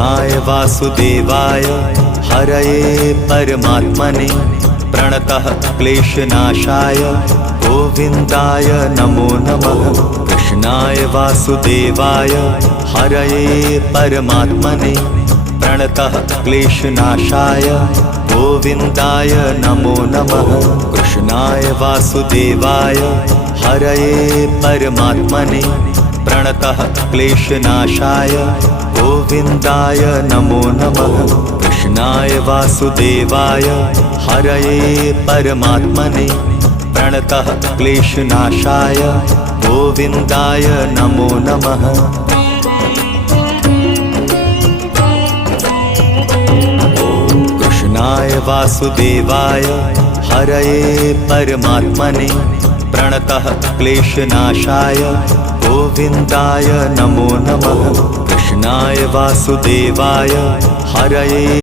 वासुदेवाय हरये परमात्मने प्रणतः क्लेशनाशाय गोविन्दाय नमो नमः। कृष्णाय वासुदेवाय हरये परमात्मने प्रणतः क्लेशनाशाय गोविन्दाय नमो नमः। कृष्णाय वासुदेवाय हरये परमात्मने प्रणतः क्लेशनाशाय गोविन्दाय नमो नमः। कृष्णाय वासुदेवाय हरये परमात्मने प्रणतः क्लेशनाशाय गोविन्दाय नमो नमः। कृष्णाय वासुदेवाय हरये परमात्मने प्रणतः क्लेशनाशाय गोविन्दाय नमो नमः। कृष्णाय वासुदेवाय हरये